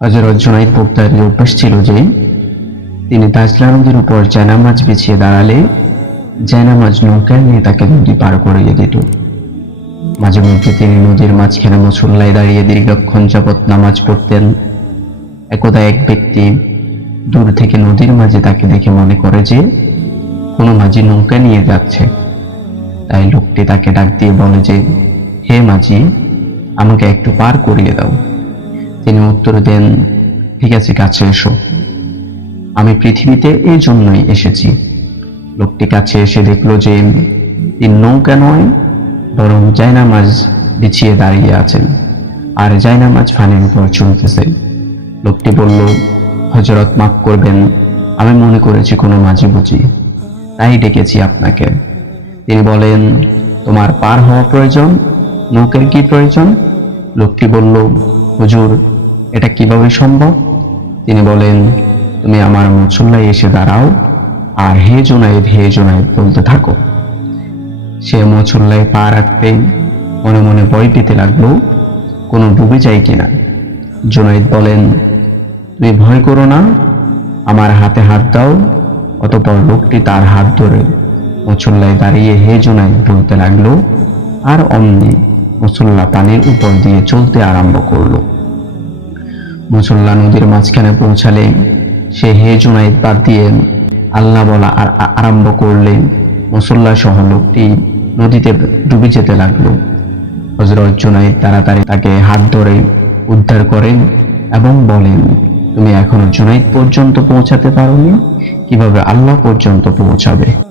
হজরত জুনাইদ বক্তার অভ্যাস ছিল যে তিনি তাজলা নদীর উপর জায়নামাজ বিছিয়ে দাঁড়ালে জায়নামাজ নৌকায় নিয়ে তাকে নদী পার করিয়ে দিত। মাঝে মধ্যে তিনি নদীর মাঝখানে মুসল্লায় দাঁড়িয়ে দীর্ঘক্ষণ যাবৎ নামাজ পড়তেন। একদা এক ব্যক্তি দূর থেকে নদীর মাঝে তাকে দেখে মনে করে যে কোনো মাঝি নৌকা নিয়ে যাচ্ছে। তাই লোকটি তাকে ডাক দিয়ে বলে যে, হে মাঝি, আমাকে একটু পার করিয়ে দাও। তিনি উত্তর দেন, ঠিক আছে, কাছে এসো। আমি পৃথিবীতে এই জন্যই এসেছি। লোকটি কাছে এসে দেখল যে তিনি নৌকা নয়, বরং জায়নামাজ বিছিয়ে দাঁড়িয়ে আছেন আর জায়নামাজ ফানের উপর চলতেছে। লোকটি বলল হজরত মাফ করবেন, আমি মনে করেছি কোনো মাঝি বুঝি। তাই ডেকেছি আপনাকে। তিনি বলেন, তোমার পার হওয়া প্রয়োজন, নৌকার কি প্রয়োজন? লোকটি বলল হুজুর, এটা কীভাবে সম্ভব? তিনি বলেন, তুমি আমার মুসল্লায় এসে দাঁড়াও আর হে জোনায়েদ হে জোনায়েদ বলতে থাকো। সে মছল্লায় পা রাখতে মনে মনে ভয় পেতে লাগল, কোনো ডুবে যায় কিনা জোনায়েদ বলেন, তুমি ভয় করো না, আমার হাতে হাত দাও, অতপর লোকটি তার হাত ধরে মুসল্লায় দাঁড়িয়ে হে জোনায়েদ বলতে লাগল, আর অমনি মুসল্লা পানির উপর দিয়ে চলতে আরম্ভ করল। মুসল্লা নদীর মাঝখানে পৌঁছালে সে হে জুনাইদ বাদ দিয়ে আল্লাহ বলা আর আরম্ভ করলে মুসল্লা সহ লোকটি নদীতে ডুবে যেতে লাগল। হজরত জুনাইদ তাড়াতাড়ি তাকে হাত ধরে উদ্ধার করেন এবং বলেন, তুমি এখনও জুনাইদ পর্যন্ত পৌঁছাতে পারোনি? কীভাবে আল্লাহ পর্যন্ত পৌঁছাবে?